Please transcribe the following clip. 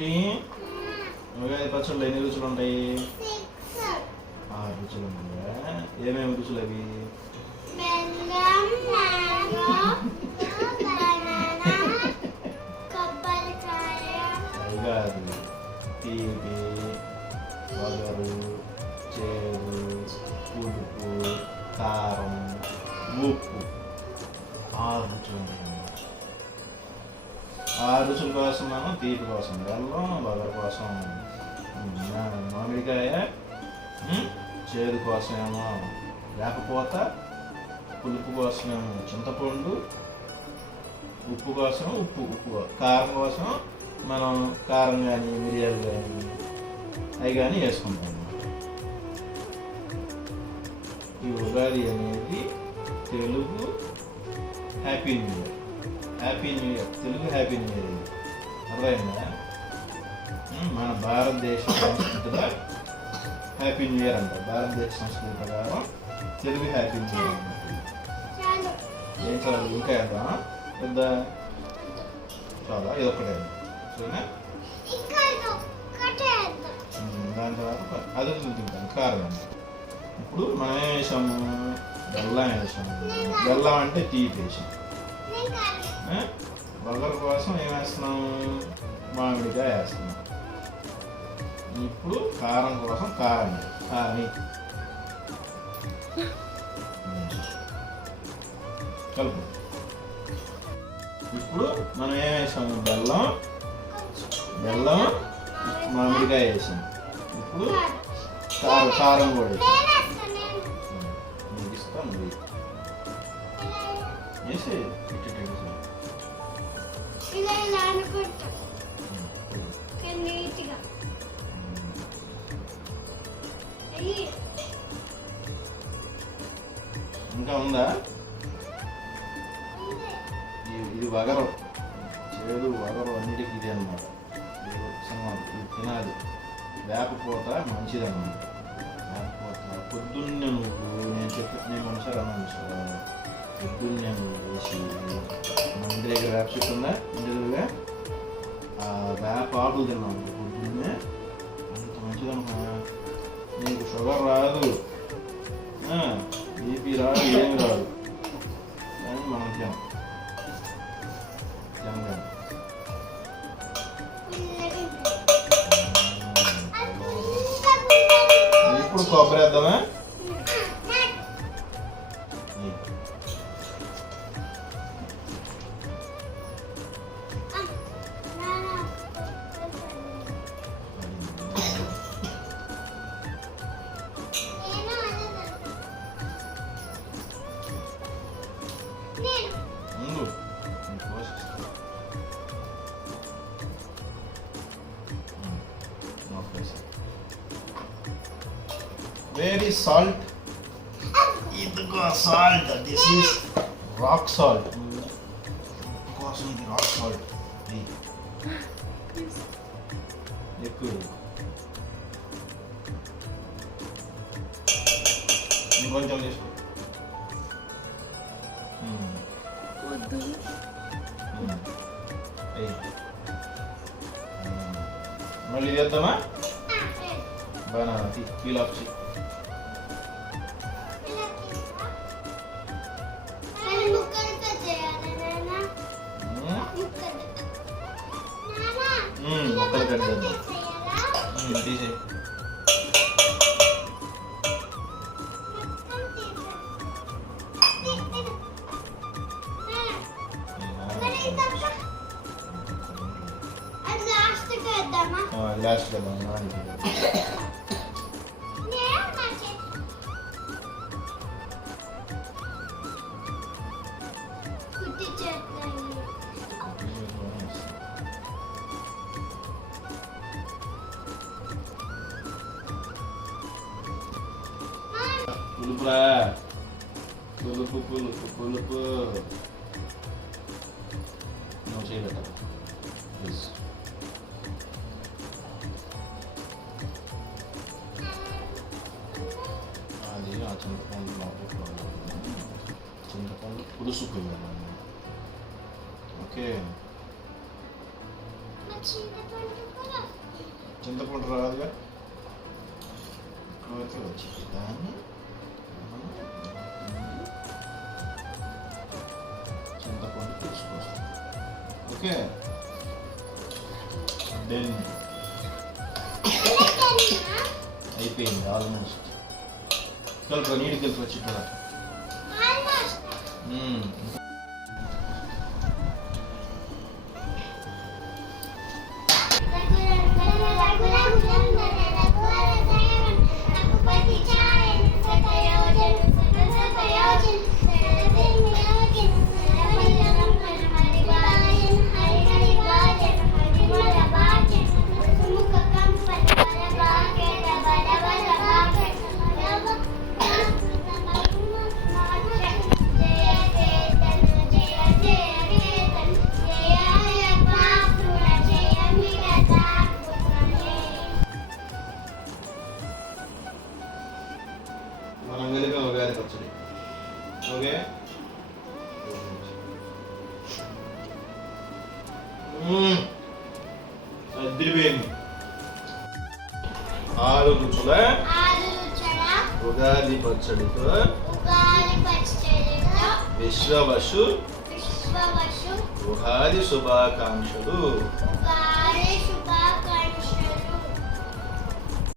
ఏంటి ఉగాది పచ్చళ్ళు ఎన్ని రుచులు ఉంటాయి? 6 రుచులు ఉంటాయా? ఏమేమి రుచులు అవి? అవి కాదు, తీపి, వగరు, చేదు, పులుపు, కారం, ఉప్పు. 6 రుచులు ఉంటాయి. 6 రుచుల కోసం మనం తీపి కోసం బెల్లం, వగరు కోసం మామిడికాయ, చేదు కోసమేమో వేపపోత, పులుపు కోసమేమో చింతపండు, ఉప్పు కోసం ఉప్పు, కారం కోసం మనం కారం కానీ మిరియాలు కానీ అవి కానీ వేసుకుంటాం. ఈ ఉగాది అనేది Telugu happy new year. Happy new year, Telugu happy new year. ఇది అర్థమైందా? మన భారతదేశ సంస్కృతిలో హ్యాపీ న్యూ ఇయర్ అంటారు. భారతదేశ సంస్కృతి ప్రకారం తెలుగు హ్యాపీ న్యూ ఇయర్ అంటారు. ఏం చాలు ఇంకా వేద్దాం? పెద్ద చాలా ఇది ఒక్కటే సరేనా? దాని తర్వాత అది తింటాం కారం. ఇప్పుడు మనం ఏం వేసాము? బెల్లం వేసాము. బెల్లం అంటే తీపి వేసాం. వగరు కోసం ఏం వేస్తున్నాము? మామిడికాయ వేస్తున్నాం. ఇప్పుడు కారం కోసం కారం కలుపు. ఇప్పుడు మనం ఏం వేసాము? బెల్లం మామిడికాయ వేసాం. ఇప్పుడు కారం కూడా ఇస్తాం. వేసి ఇంకా ఉందా? ఇది వగరు, చేదు వగరు అన్నిటికీ ఇది అన్నమాట. ఇది తినాలి. వేపపోత మంచిదన్నమాట. వేపపోత పొద్దున్నే నేను మనసారి అన్నాను సార్, పొద్దున్నే నువ్వు వేసి మన ఇంటి దగ్గర వేప చెట్టు ఉందా? ఇంటి దగ్గర ఆ వేప ఆకులు తిన్నాను పొద్దున్నే. అంత మంచిదన్నమాట. నీకు షుగర్ రాదు, బీపీ రాదు, ఏమి రాదు. కానీ మనం తినం. ఇప్పుడు కొబ్బరి వేద్దామా? Where is salt? ఇదిగో salt. This is rock salt. కోసం ఇది rock salt. ఎక్కువ ఇంకొంచెం చేసుకో. మళ్ళీ చేద్దామా? బనానా పీల్ ఆఫ్ చేయి. మొక్కలు కట్ చేద్దాం. తీసేయి. లాస్ట్ కదా పులుపురా, పులుపు పులుపు పులుపు. నువ్వు చేయబెట్ట ప్లీజ్. అది ఆ చింతపండు చింతపండు పులుసు పోయాలి. ఓకే చింతపండు రాదుగా ఓకే వచ్చింది దాన్ని చింతపండు తీసుకొస్తాం ఓకే దెన్ అయిపోయింది ఆల్మోస్ట్ కలుపు నీళ్ళు కలిపి వచ్చి ఇక్కడ మనం కలిపి ఉగాది పచ్చడి ఓకే అదిరిపోయింది 6 రుచుల ఉగాది పచ్చడితో విశ్వవసు ఉగాది శుభాకాంక్షలు